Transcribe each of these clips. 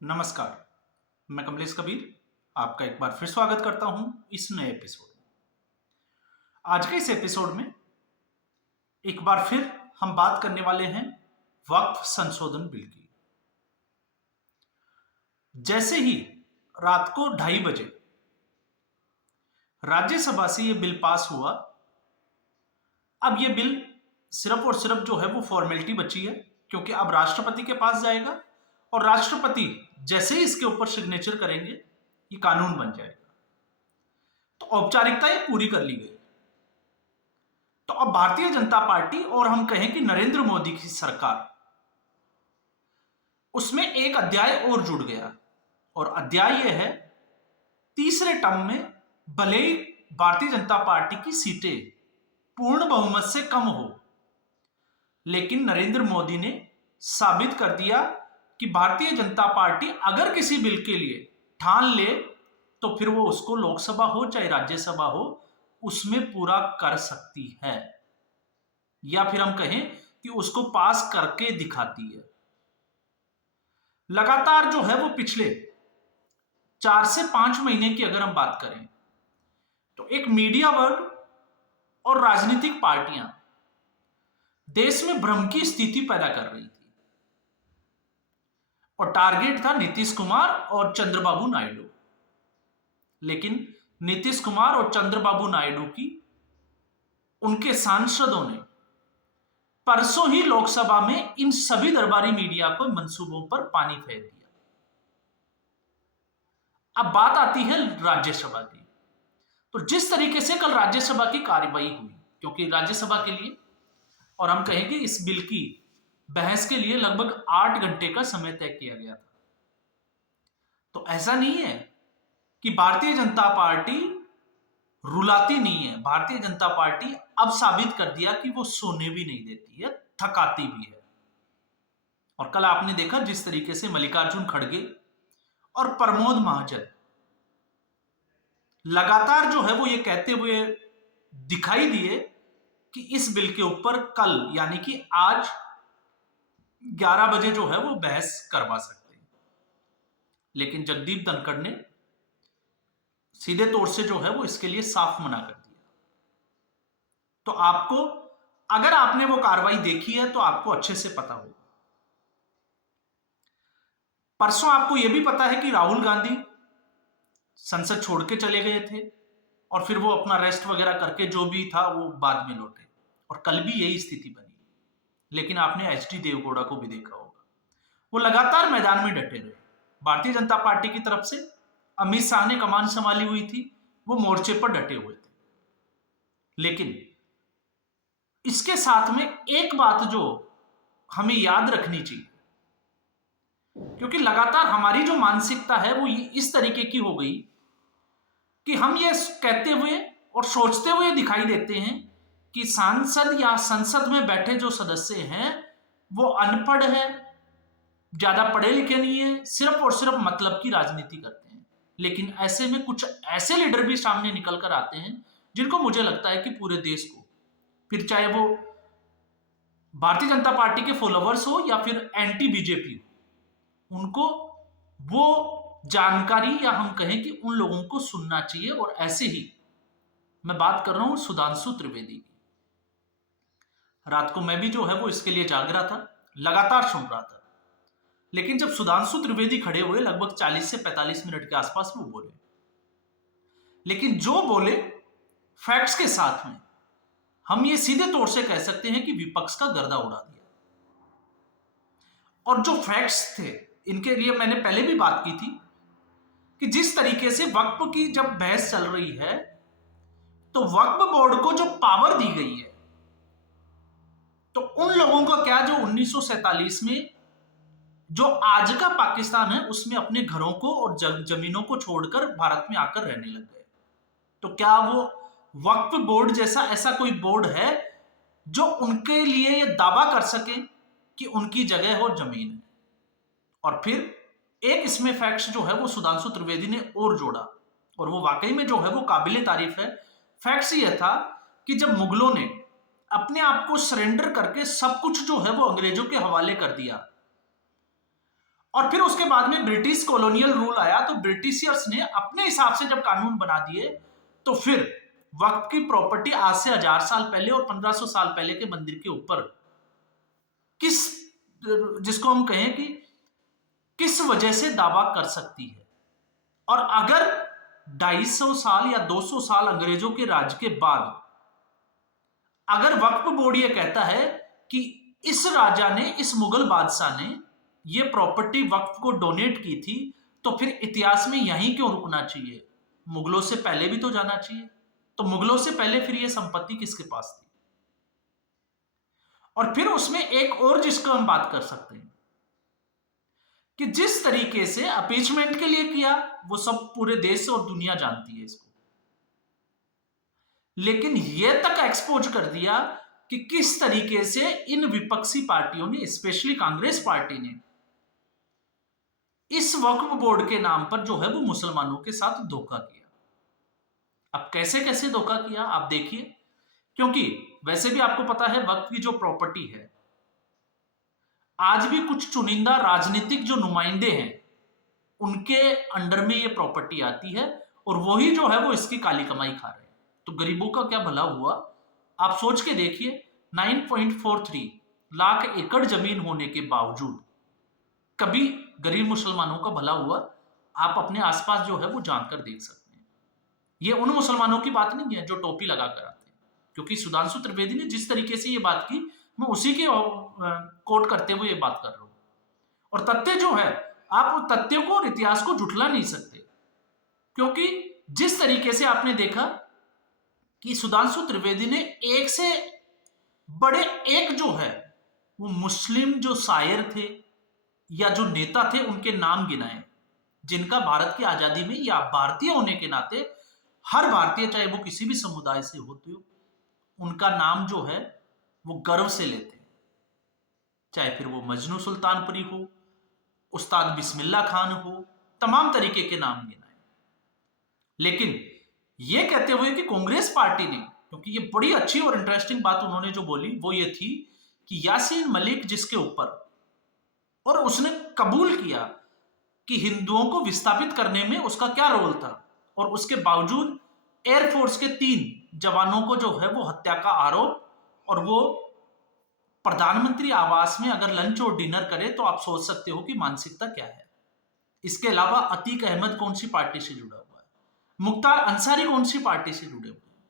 नमस्कार। मैं कमलेश कबीर आपका एक बार फिर स्वागत करता हूं इस नए एपिसोड में। आज के इस एपिसोड में एक बार फिर हम बात करने वाले हैं वक्फ संशोधन बिल की। जैसे ही रात को 2:30 बजे राज्यसभा से यह बिल पास हुआ, अब यह बिल सिर्फ और सिर्फ जो है वो फॉर्मेलिटी बची है, क्योंकि अब राष्ट्रपति के पास जाएगा और राष्ट्रपति जैसे ही इसके ऊपर सिग्नेचर करेंगे ये कानून बन जाएगा। तो औपचारिकताएं पूरी कर ली गई। तो अब भारतीय जनता पार्टी और हम कहें कि नरेंद्र मोदी की सरकार, उसमें एक अध्याय और जुड़ गया और अध्याय यह है, तीसरे टर्म में भले ही भारतीय जनता पार्टी की सीटें पूर्ण बहुमत से कम हो, लेकिन नरेंद्र मोदी ने साबित कर दिया कि भारतीय जनता पार्टी अगर किसी बिल के लिए ठान ले तो फिर वो उसको लोकसभा हो चाहे राज्यसभा हो उसमें पूरा कर सकती है, या फिर हम कहें कि उसको पास करके दिखाती है। लगातार जो है वो पिछले 4 से 5 महीने की अगर हम बात करें तो एक मीडिया वर्ग और राजनीतिक पार्टियां देश में भ्रम की स्थिति पैदा कर रही थी और टारगेट था नीतीश कुमार और चंद्रबाबू नायडू। लेकिन नीतीश कुमार और चंद्रबाबू नायडू की उनके सांसदों ने परसों ही लोकसभा में इन सभी दरबारी मीडिया को मंसूबों पर पानी फेर दिया। अब बात आती है राज्यसभा की। तो जिस तरीके से कल राज्यसभा की कार्यवाही हुई, क्योंकि राज्यसभा के लिए और हम कहेंगे इस बिल की बहस के लिए लगभग 8 घंटे का समय तय किया गया था। तो ऐसा नहीं है कि भारतीय जनता पार्टी रुलाती नहीं है। भारतीय जनता पार्टी अब साबित कर दिया कि वो सोने भी नहीं देती है, थकाती भी है। और कल आपने देखा जिस तरीके से मल्लिकार्जुन खड़गे और प्रमोद महाजन लगातार जो है वो ये कहते हुए दिखाई दिए कि इस बिल के ऊपर कल यानी कि आज 11 बजे जो है वो बहस करवा सकते हैं। लेकिन जगदीप धनखड़ ने सीधे तौर से जो है वो इसके लिए साफ मना कर दिया। तो आपको, अगर आपने वो कार्रवाई देखी है तो आपको अच्छे से पता होगा। परसों आपको यह भी पता है कि राहुल गांधी संसद छोड़ के चले गए थे और फिर वो अपना रेस्ट वगैरह करके जो भी था वो बाद में लौटे, और कल भी यही स्थिति बनी। लेकिन आपने एचडी देवगौड़ा को भी देखा होगा, वो लगातार मैदान में डटे रहे। भारतीय जनता पार्टी की तरफ से अमित शाह ने कमान संभाली हुई थी, वो मोर्चे पर डटे हुए थे। लेकिन इसके साथ में एक बात जो हमें याद रखनी चाहिए, क्योंकि लगातार हमारी जो मानसिकता है वो इस तरीके की हो गई कि हम ये कहते हुए और सोचते हुए दिखाई देते हैं कि सांसद या संसद में बैठे जो सदस्य हैं वो अनपढ़ है, ज्यादा पढ़े लिखे नहीं है, सिर्फ और सिर्फ मतलब की राजनीति करते हैं। लेकिन ऐसे में कुछ ऐसे लीडर भी सामने निकल कर आते हैं जिनको मुझे लगता है कि पूरे देश को, फिर चाहे वो भारतीय जनता पार्टी के फॉलोवर्स हो या फिर एंटी बीजेपी हो, उनको वो जानकारी या हम कहें कि उन लोगों को सुनना चाहिए। और ऐसे ही मैं बात कर रहा हूं सुधांशु त्रिवेदी की। रात को मैं भी जो है वो इसके लिए जाग रहा था, लगातार सुन रहा था। लेकिन जब सुधांशु त्रिवेदी खड़े हुए लगभग 40 से 45 मिनट के आसपास वो बोले, लेकिन जो बोले फैक्ट्स के साथ में, हम ये सीधे तौर से कह सकते हैं कि विपक्ष का गर्दा उड़ा दिया। और जो फैक्ट्स थे इनके लिए मैंने पहले भी बात की थी कि जिस तरीके से वक्फ की जब बहस चल रही है तो वक्फ बोर्ड को जो पावर दी गई है, तो उन लोगों को क्या जो 1947 में जो आज का पाकिस्तान है उसमें अपने घरों को और जमीनों को छोड़कर भारत में आकर रहने लग गए, तो क्या वो वक्फ बोर्ड जैसा ऐसा कोई बोर्ड है जो उनके लिए ये दावा कर सके कि उनकी जगह और जमीन है। और फिर एक इसमें फैक्ट जो है वो सुधांशु त्रिवेदी ने और जोड़ा, और वो वाकई में जो है वो काबिले तारीफ है। फैक्ट्स ये था कि जब मुगलों ने अपने आप को सरेंडर करके सब कुछ जो है वो अंग्रेजों के हवाले कर दिया और फिर उसके बाद में ब्रिटिश कॉलोनियल रूल आया, तो ब्रिटिशर्स ने अपने हिसाब से जब कानून बना दिए, तो फिर वक्फ की प्रॉपर्टी आज से 1000 साल पहले और 1500 साल पहले के मंदिर के ऊपर किस, जिसको हम कहें कि किस वजह से दावा कर सकती है। और अगर 250 साल या 200 साल अंग्रेजों के राज के बाद अगर वक्फ बोर्ड ये कहता है कि इस राजा ने, इस मुगल बादशाह ने ये प्रॉपर्टी वक्फ को डोनेट की थी, तो फिर इतिहास में यहीं क्यों रुकना चाहिए? मुगलों से पहले भी तो जाना चाहिए। तो मुगलों से पहले फिर ये संपत्ति किसके पास थी? और फिर उसमें एक और जिसको हम बात कर सकते हैं कि जिस तरीके से अपीचमेंट के लिए किया, वो सब पूरे देश और दुनिया जानती है इसको, लेकिन यह तक एक्सपोज कर दिया कि किस तरीके से इन विपक्षी पार्टियों ने, स्पेशली कांग्रेस पार्टी ने, इस वक्फ बोर्ड के नाम पर जो है वो मुसलमानों के साथ धोखा किया। अब कैसे कैसे धोखा किया आप देखिए, क्योंकि वैसे भी आपको पता है वक्फ की जो प्रॉपर्टी है, आज भी कुछ चुनिंदा राजनीतिक जो नुमाइंदे हैं उनके अंडर में ये प्रॉपर्टी आती है, और वही जो है वो इसकी काली कमाई खा रहे हैं। तो गरीबों का क्या भला हुआ? आप सोच के देखिए, 9.43 लाख एकड़ जमीन होने के बावजूद कभी गरीब मुसलमानों का भला हुआ? आप अपने आसपास जो है वो जानकर देख सकते हैं। ये उन मुसलमानों की बात नहीं है जो टोपी लगा कर आते हैं, क्योंकि सुधांशु त्रिवेदी ने जिस तरीके से ये बात की, मैं उसी के कोट करते हुए ये बात कर रहा हूं। और तथ्य जो है, आप तथ्यों को और इतिहास को झुठला नहीं सकते, क्योंकि जिस तरीके से आपने देखा कि सुधांशु त्रिवेदी ने एक से बड़े एक जो है वो मुस्लिम जो शायर थे या जो नेता थे उनके नाम गिनाए, जिनका भारत की आजादी में या भारतीय होने के नाते हर भारतीय, चाहे वो किसी भी समुदाय से होते हो, उनका नाम जो है वो गर्व से लेते हैं। चाहे फिर वो मजनू सुल्तानपुरी हो, उस्ताद बिस्मिल्लाह खान हो, तमाम तरीके के नाम गिनाए। लेकिन ये कहते हुए कि कांग्रेस पार्टी ने, क्योंकि ये बड़ी अच्छी और इंटरेस्टिंग बात उन्होंने जो बोली वो ये थी कि यासीन मलिक जिसके ऊपर, और उसने कबूल किया कि हिंदुओं को विस्थापित करने में उसका क्या रोल था, और उसके बावजूद एयरफोर्स के 3 जवानों को जो है वो हत्या का आरोप, और वो प्रधानमंत्री आवास में अगर लंच और डिनर करे तो आप सोच सकते हो कि मानसिकता क्या है। इसके अलावा अतीक अहमद कौन सी पार्टी से जुड़ा हुआ है, मुख्तार अंसारी कौन सी पार्टी से जुड़े हुए हैं,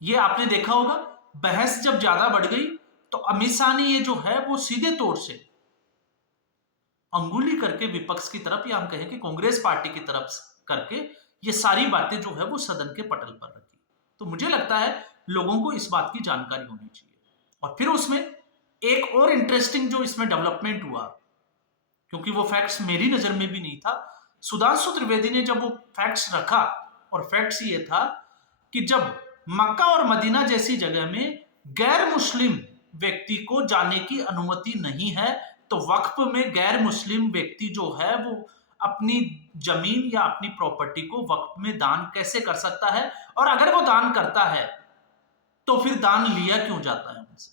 ये आपने देखा होगा। बहस जब ज्यादा बढ़ गई तो अमित शाह ने ये जो है वो सीधे तौर से अंगुली करके विपक्ष की तरफ, या हम कहें कि कांग्रेस पार्टी की तरफ करके ये सारी बातें जो है वो सदन के पटल पर रखी। तो मुझे लगता है लोगों को इस बात की जानकारी होनी चाहिए। और फिर उसमें एक और इंटरेस्टिंग जो इसमें डेवलपमेंट हुआ, क्योंकि वो फैक्ट्स मेरी नजर में भी नहीं था, सुधांशु त्रिवेदी ने जब वो फैक्ट्स रखा, और फैक्ट्स ये था कि जब मक्का और मदीना जैसी जगह में गैर मुस्लिम व्यक्ति को जाने की अनुमति नहीं है, तो वक्फ में गैर मुस्लिम व्यक्ति जो है वो अपनी जमीन या अपनी प्रॉपर्टी को वक्फ में दान कैसे कर सकता है? और अगर वो दान करता है तो फिर दान लिया क्यों जाता है उनसे?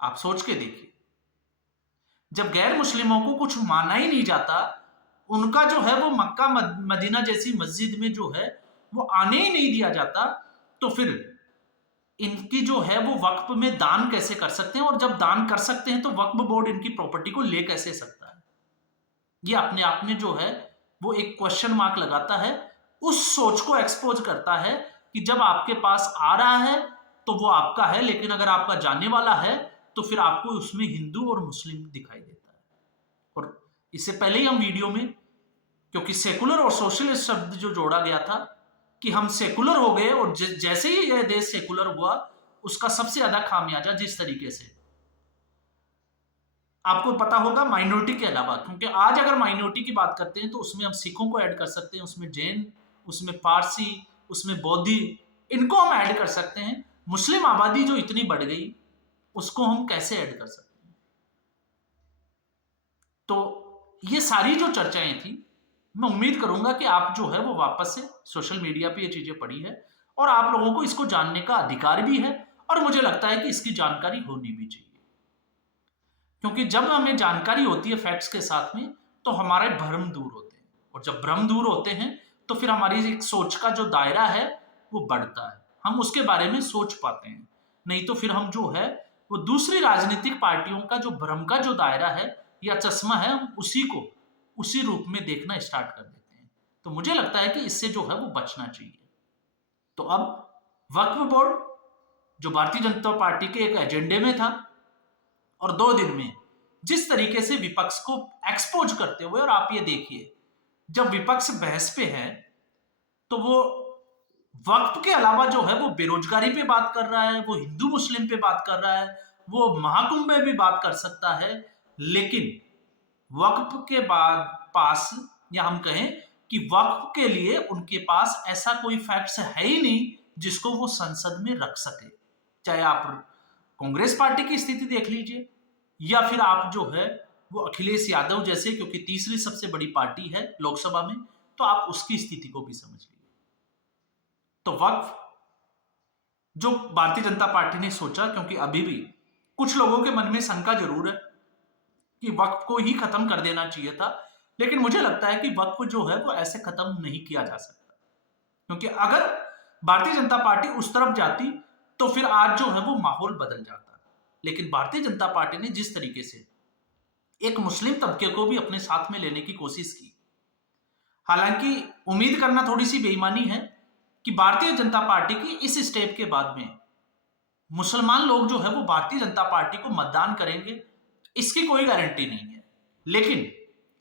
आप सोच के देखिए, जब गैर मुस्लिमों को कुछ माना ही नहीं जाता, उनका जो है वो मक्का मदीना जैसी मस्जिद में जो है वो आने ही नहीं दिया जाता, तो फिर इनकी जो है वो वक्फ में दान कैसे कर सकते हैं? और जब दान कर सकते हैं तो वक्फ बोर्ड इनकी प्रॉपर्टी को ले कैसे सकता है? ये अपने आप में जो है वो एक क्वेश्चन मार्क लगाता है, उस सोच को एक्सपोज करता है कि जब आपके पास आ रहा है तो वो आपका है, लेकिन अगर आपका जाने वाला है तो फिर आपको उसमें हिंदू और मुस्लिम दिखाई देता है। और इससे पहले ही हम वीडियो में, क्योंकि सेकुलर और सोशलिस्ट शब्द जो जोड़ा गया था कि हम सेकुलर हो गए, और जैसे ही यह देश सेकुलर हुआ उसका सबसे ज्यादा खामियाजा जिस तरीके से आपको पता होगा माइनॉरिटी के अलावा, क्योंकि आज अगर माइनॉरिटी की बात करते हैं तो उसमें हम सिखों को ऐड कर सकते हैं, उसमें जैन, उसमें पारसी, उसमें बौद्धि, इनको हम ऐड कर सकते हैं। मुस्लिम आबादी जो इतनी बढ़ गई उसको हम कैसे ऐड कर सकते हैं? तो ये सारी जो चर्चाएं थी, मैं उम्मीद करूंगा कि आप जो है वो वापस से सोशल मीडिया पे ये चीजें पढ़ी है, और आप लोगों को इसको जानने का अधिकार भी है, और मुझे लगता है कि इसकी जानकारी होनी भी चाहिए। क्योंकि जब हमें जानकारी होती है फैक्ट्स के साथ में, तो हमारे भ्रम दूर होते हैं, और जब भ्रम दूर होते हैं तो फिर हमारी एक सोच का जो दायरा है वो बढ़ता है, हम उसके बारे में सोच पाते हैं। नहीं तो फिर हम जो है वो दूसरी राजनीतिक पार्टियों का जो भ्रम का जो दायरा है या चश्मा है, हम उसी को उसी रूप में देखना स्टार्ट कर देते हैं। तो मुझे लगता है कि इससे जो है वो बचना चाहिए। तो अब वक्फ बोर्ड जो भारतीय जनता पार्टी के एक एजेंडे में था, और 2 दिन में जिस तरीके से विपक्ष को एक्सपोज करते हुए, और आप ये देखिए जब विपक्ष बहस पे है तो वो वक्फ के अलावा जो है वो बेरोजगारी पे बात कर रहा है, वो हिंदू मुस्लिम पे बात कर रहा है, वो महाकुंभ में भी बात कर सकता है, लेकिन वक्फ के बाद पास, या हम कहें कि वक्फ के लिए उनके पास ऐसा कोई फैक्ट्स है ही नहीं जिसको वो संसद में रख सके। चाहे आप कांग्रेस पार्टी की स्थिति देख लीजिए, या फिर आप जो है वो अखिलेश यादव जैसे, क्योंकि तीसरी सबसे बड़ी पार्टी है लोकसभा में, तो आप उसकी स्थिति को भी समझ लीजिए। तो वक्फ जो भारतीय जनता पार्टी ने सोचा, क्योंकि अभी भी कुछ लोगों के मन में शंका जरूर है कि वक्फ को ही खत्म कर देना चाहिए था, लेकिन मुझे लगता है कि वक्फ जो है वो ऐसे खत्म नहीं किया जा सकता, क्योंकि अगर भारतीय जनता पार्टी उस तरफ जाती तो फिर आज जो है वो माहौल बदल जाता। लेकिन भारतीय जनता पार्टी ने जिस तरीके से एक मुस्लिम तबके को भी अपने साथ में लेने की कोशिश की, हालांकि उम्मीद करना थोड़ी सी बेईमानी है कि भारतीय जनता पार्टी की इस स्टेप के बाद में मुसलमान लोग जो है वो भारतीय जनता पार्टी को मतदान करेंगे, इसकी कोई गारंटी नहीं है। लेकिन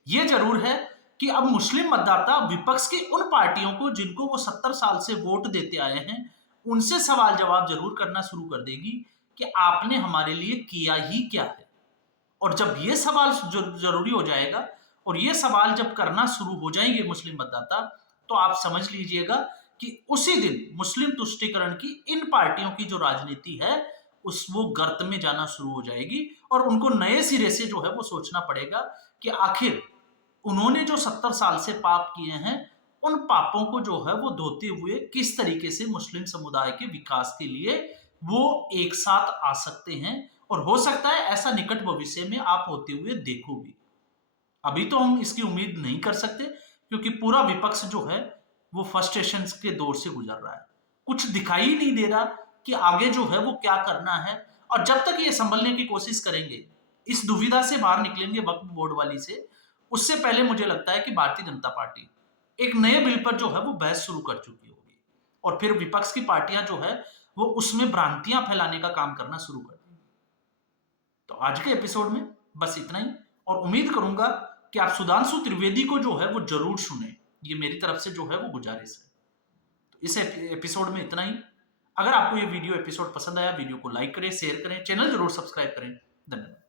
यह जरूर है कि अब मुस्लिम मतदाता विपक्ष की उन पार्टियों को जिनको वो 70 साल से वोट देते आए हैं, उनसे सवाल जवाब जरूर करना शुरू कर देगी कि आपने हमारे लिए किया ही क्या है। और जब ये सवाल जरूरी हो जाएगा, और ये सवाल जब करना शुरू हो जाएंगे मुस्लिम मतदाता, तो आप समझ लीजिएगा कि उसी दिन मुस्लिम तुष्टीकरण की इन पार्टियों की जो राजनीति है उस वो गर्त में जाना शुरू हो जाएगी, और उनको नए सिरे से जो है वो सोचना पड़ेगा कि आखिर उन्होंने जो 70 साल से पाप किए हैं, उन पापों को जो है वो धोते हुए किस तरीके से मुस्लिम समुदाय के विकास के लिए वो एक साथ आ सकते हैं। और हो सकता है ऐसा निकट भविष्य में आप होते हुए देखो भी। अभी तो हम इसकी उम्मीद नहीं कर सकते, क्योंकि पूरा विपक्ष जो है वो फ्रस्ट्रेशन के दौर से गुजर रहा है, कुछ दिखाई ही नहीं दे रहा कि आगे जो है वो क्या करना है। और जब तक ये संभलने की कोशिश करेंगे, इस दुविधा से बाहर निकलेंगे वक्फ बोर्ड वाली से, उससे पहले मुझे लगता है कि भारतीय जनता पार्टी एक नए बिल पर जो है वो बहस शुरू कर चुकी होगी, और फिर विपक्ष की पार्टियां जो है वो उसमें भ्रांतियां फैलाने का काम करना शुरू कर देंगी। तो आज के एपिसोड में बस इतना ही, और उम्मीद करूंगा कि आप सुधांशु त्रिवेदी को जो है वो जरूर सुने, ये मेरी तरफ से जो है वो गुजारिश है। तो इस एपिसोड में इतना ही। अगर आपको ये वीडियो एपिसोड पसंद आया, वीडियो को लाइक करें, शेयर करें, चैनल जरूर सब्सक्राइब करें। धन्यवाद।